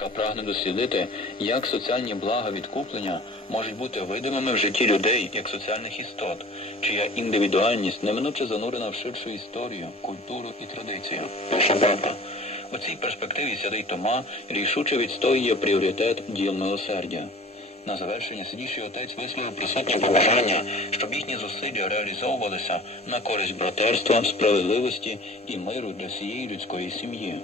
яка прагне дослідити, як соціальні блага відкуплення можуть бути видимими в житті людей як соціальних істот, чия індивідуальність неминуче занурена в ширшу історію, культуру і традицію. У цій перспективі святий Тома рішуче відстоює пріоритет діл милосердя. На завершення святіший отець висловив присутнє побажання, щоб їхні зусилля реалізовувалися на користь братерства, справедливості і миру для всієї людської сім'ї.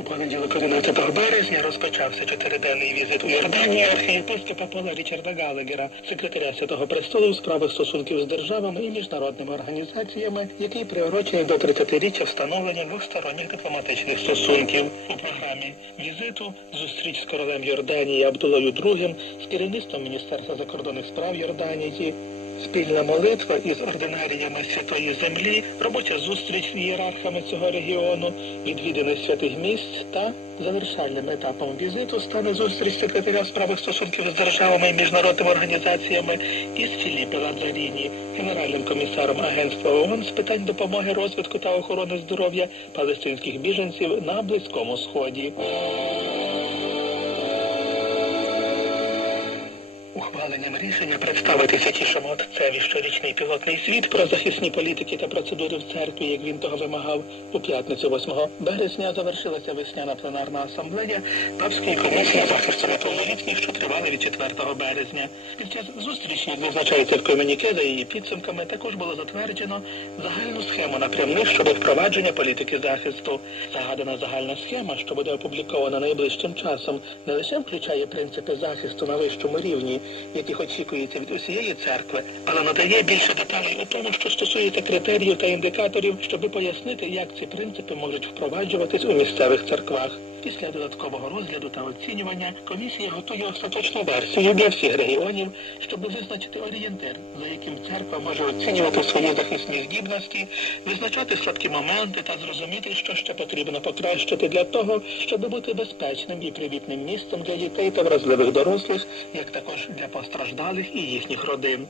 У понеділок 11 березня розпочався чотириденний візит у Йорданію архієпископа Пола Річарда Галагера, секретаря Святого Престолу у справах стосунків з державами і міжнародними організаціями, який приурочений до 30-річчя встановлення двосторонніх дипломатичних стосунків. У програмі візиту зустріч з королем Йорданії Абдулою II, з керівництвом Міністерства закордонних справ Йорданії, Спільна молитва із ординаріями Святої Землі, робоча зустріч з ієрархами цього регіону, відвідини святих місць та завершальним етапом візиту стане зустріч секретаря справах стосунків з державами і міжнародними організаціями із Філіппе Ладзаріні, генеральним комісаром Агентства ООН з питань допомоги розвитку та охорони здоров'я палестинських біженців на Близькому Сході. Ухваленням рішення представити святішому отцеві щорічний пілотний звіт про захисні політики та процедури в церкві, як він того вимагав, у п'ятницю 8 березня завершилася весняна пленарна асамблея Папської комісії захисту неповнолітніх, що тривала від 4 березня. Під час зустрічі, як визначається в комюніке за її підсумками, також було затверджено загальну схему напрямних щодо впровадження політики захисту. Загадана загальна схема, що буде опублікована найближчим часом, не лише включає принципи захисту на вищому рівні, яких очікується від усієї церкви, але надає більше деталей у тому, що стосується критеріїв та індикаторів, щоби пояснити, як ці принципи можуть впроваджуватись у місцевих церквах. Після додаткового розгляду та оцінювання комісія готує остаточну версію для всіх регіонів, щоб визначити орієнтир, за яким церква може оцінювати свої захисні здібності, визначати слабкі моменти та зрозуміти, що ще потрібно покращити для того, щоб бути безпечним і привітним місцем для дітей та вразливих дорослих, як також для постраждалих і їхніх родин.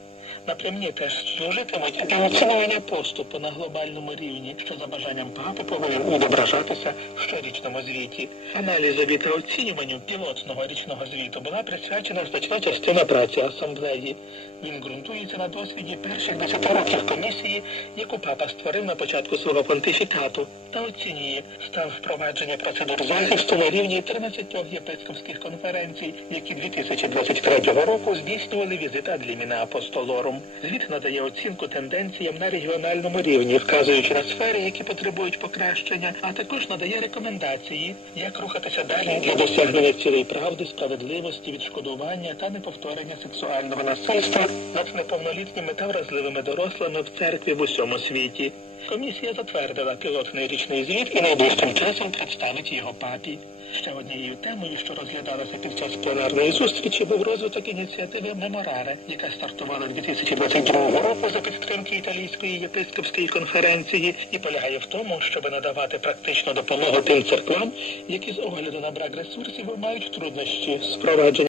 Напрямні теж служитимуть для оцінювання поступу на глобальному рівні, що за бажанням папи повинен відображатися в щорічному звіті. Аналізові та оцінюванню пілотного річного звіту була присвячена значна частина праці асамблеї. Він ґрунтується на досвіді перших 10 років комісії, яку папа створив на початку свого понтифікату, та оцінює стан впровадження процедур захисту на рівні 13 єпископських конференцій, які 2023 року здійснювали візит Адліміна Апостолорум. Звіт надає оцінку тенденціям на регіональному рівні, вказуючи на сфери, які потребують покращення, а також надає рекомендації, як рухатися далі для досягнення цілей правди, справедливості, відшкодування та неповторення сексуального насильства над неповнолітніми та вразливими дорослими в церкві в усьому світі. Комісія затвердила пілотний річний звіт і найближчим часом представить його папі. Ще однією темою, що розглядалася під час пленарної зустрічі, був розвиток ініціативи Мемораре, яка стартувала 2022 року за підтримки італійської єпископської конференції і полягає в тому, щоб надавати практичну допомогу тим церквам, які з огляду на брак ресурсів мають труднощі з впровадженням